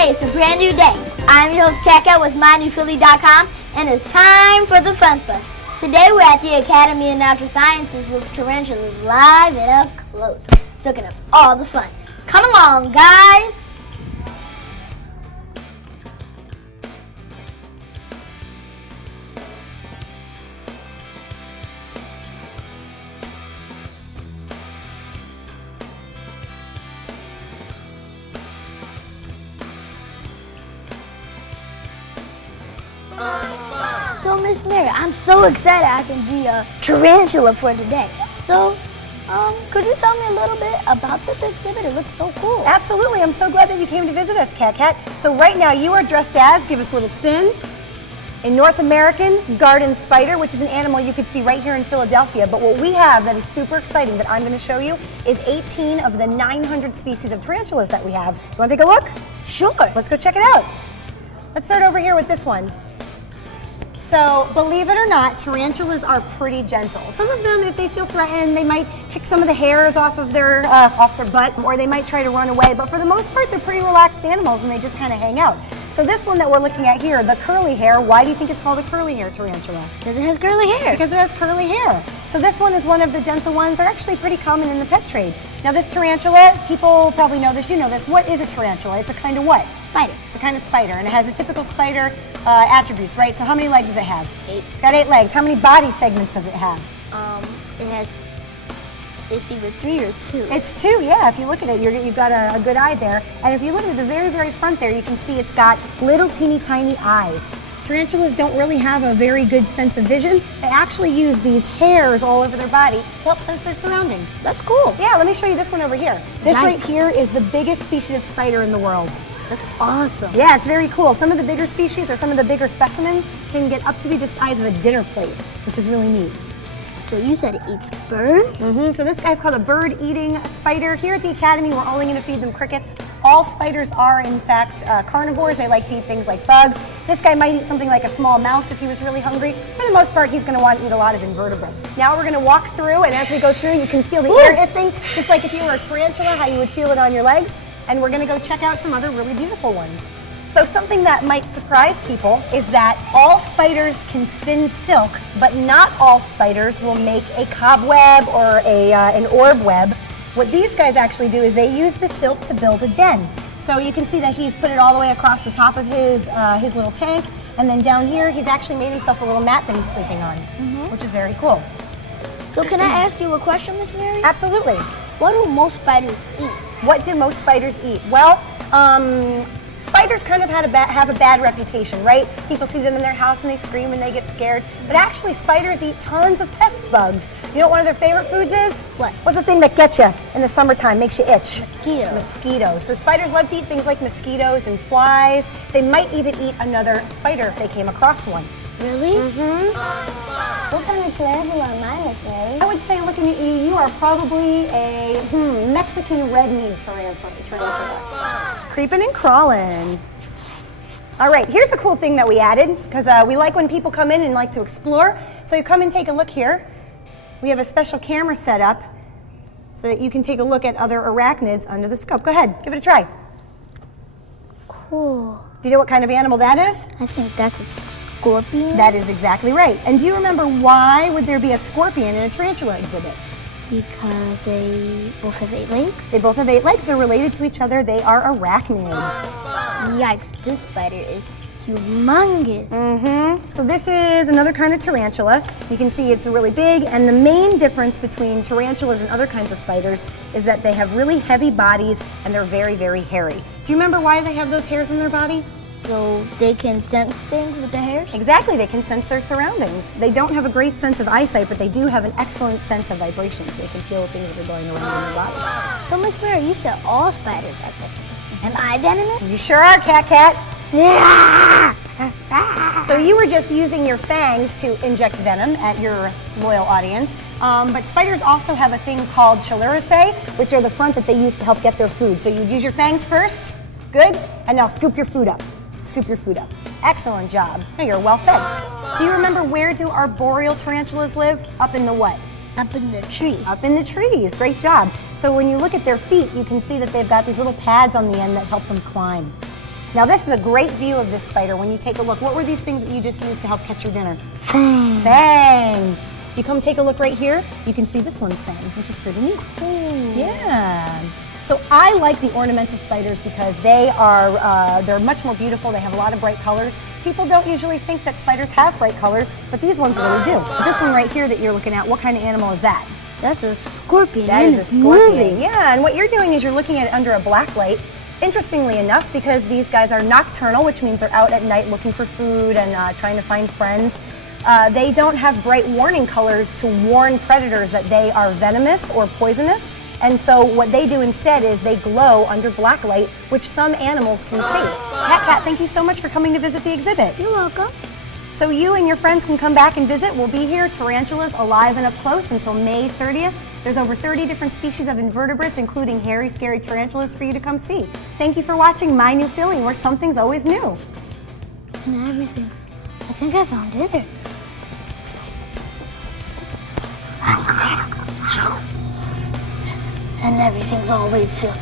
Today is a brand new day. I'm your host Cat with MyNEWPhilly.com, and it's time for the fun stuff. Today we're at the Academy of Natural Sciences with tarantulas live and up close, soaking up all the fun. Come along, guys. So, Miss Mary, I'm so excited I can be a tarantula for today. So, could you tell me a little bit about this exhibit? It looks so cool. Absolutely. I'm so glad that you came to visit us, Cat. So right now you are dressed as, give us a little spin, a North American garden spider, which is an animal you could see right here in Philadelphia. But what we have that is super exciting that I'm going to show you is 18 of the 900 species of tarantulas that we have. You want to take a look? Sure. Let's go check it out. Let's start over here with this one. So, believe it or not, tarantulas are pretty gentle. Some of them, if they feel threatened, they might pick some of the hairs off their butt, or they might try to run away. But for the most part, they're pretty relaxed animals, and they just kind of hang out. So this one that we're looking at here, the curly hair, why do you think it's called a curly hair tarantula? Because it has curly hair. Because it has curly hair. So this one is one of the gentle ones. They're actually pretty common in the pet trade. Now this tarantula, people probably know this, you know this. What is a tarantula? It's a kind of what? Spider. It's a kind of spider, and it has the typical spider attributes, right? So how many legs does it have? 8. It's got 8 legs. How many body segments does it have? It has, it's either 3 or 2. It's 2, yeah. If you look at it, you've got a good eye there. And if you look at the very, very front there, you can see it's got little teeny tiny eyes. Tarantulas don't really have a very good sense of vision. They actually use these hairs all over their body to help sense their surroundings. That's cool. Yeah, let me show you this one over here. This Nice. right here is the biggest species of spider in the world. That's awesome. Yeah, it's very cool. Some of the bigger species or some of the bigger specimens can get up to be the size of a dinner plate, which is really neat. So you said it eats birds? So this guy's called a bird-eating spider. Here at the Academy, we're only going to feed them crickets. All spiders are, in fact, carnivores. They like to eat things like bugs. This guy might eat something like a small mouse if he was really hungry. For the most part, he's going to want to eat a lot of invertebrates. Now we're going to walk through, and as we go through, you can feel the air hissing, just like if you were a tarantula, how you would feel it on your legs. And we're going to go check out some other really beautiful ones. So something that might surprise people is that all spiders can spin silk, but not all spiders will make a cobweb or an orb web. What these guys actually do is they use the silk to build a den. So you can see that he's put it all the way across the top of his little tank, and then down here he's actually made himself a little mat that he's sleeping on, which is very cool. So can I ask you a question, Miss Mary? Absolutely. What do most spiders eat? What do most spiders eat? Well, spiders kind of have a bad reputation, right? People see them in their house and they scream and they get scared. But actually, spiders eat tons of pest bugs. You know what one of their favorite foods is? What? What's the thing that gets you in the summertime, makes you itch? Mosquitoes. Mosquitoes. So spiders love to eat things like mosquitoes and flies. They might even eat another spider if they came across one. Really? What kind of tarantula am I, Miss Mary? I would say, looking at you, you are probably a Mexican red-kneed tarantula. Creeping and crawling. All right, here's a cool thing that we added, because we like when people come in and like to explore. So you come and take a look here. We have a special camera set up so that you can take a look at other arachnids under the scope. Go ahead, give it a try. Cool. Do you know what kind of animal that is? I think that's a scorpion. That is exactly right. And do you remember why would there be a scorpion in a tarantula exhibit? Because they both have 8 legs? They both have 8 legs. They're related to each other. They are arachnids. Yikes, this spider is humongous. So this is another kind of tarantula. You can see it's really big, and the main difference between tarantulas and other kinds of spiders is that they have really heavy bodies and they're very, very hairy. Do you remember why they have those hairs in their body? So they can sense things with their hairs? Exactly, they can sense their surroundings. They don't have a great sense of eyesight, but they do have an excellent sense of vibrations. They can feel things that are going around in their body. So Miss Mary, you said all spiders are venomous. Am I venomous? You sure are, Cat. Yeah! So you were just using your fangs to inject venom at your loyal audience. But spiders also have a thing called chelicerae, which are the front that they use to help get their food. So you use your fangs first. Good. And now scoop your food up. Scoop your food up. Excellent job. Now you're well fed. Do you remember where do arboreal tarantulas live? Up in the what? Up in the trees. Up in the trees. Great job. So when you look at their feet, you can see that they've got these little pads on the end that help them climb. Now this is a great view of this spider. When you take a look, what were these things that you just used to help catch your dinner? Fangs. You come take a look right here, you can see this one's fang, which is pretty neat. Yeah. So I like the ornamental spiders because they're much more beautiful. They have a lot of bright colors. People don't usually think that spiders have bright colors, but these ones really do. This one right here that you're looking at, what kind of animal is that? That's a scorpion. That and is a it's scorpion. moving. Yeah, and what you're doing is you're looking at it under a black light. Interestingly enough, because these guys are nocturnal, which means they're out at night looking for food and trying to find friends, they don't have bright warning colors to warn predators that they are venomous or poisonous. And so what they do instead is they glow under black light, which some animals can see. Cat, thank you so much for coming to visit the exhibit. You're welcome. So you and your friends can come back and visit. We'll be here, tarantulas, alive and up close until May 30th. There's over 30 different species of invertebrates, including hairy, scary tarantulas for you to come see. Thank you for watching My New Philly, where something's always new. And everything's, I think I found dinner. And everything's always filled.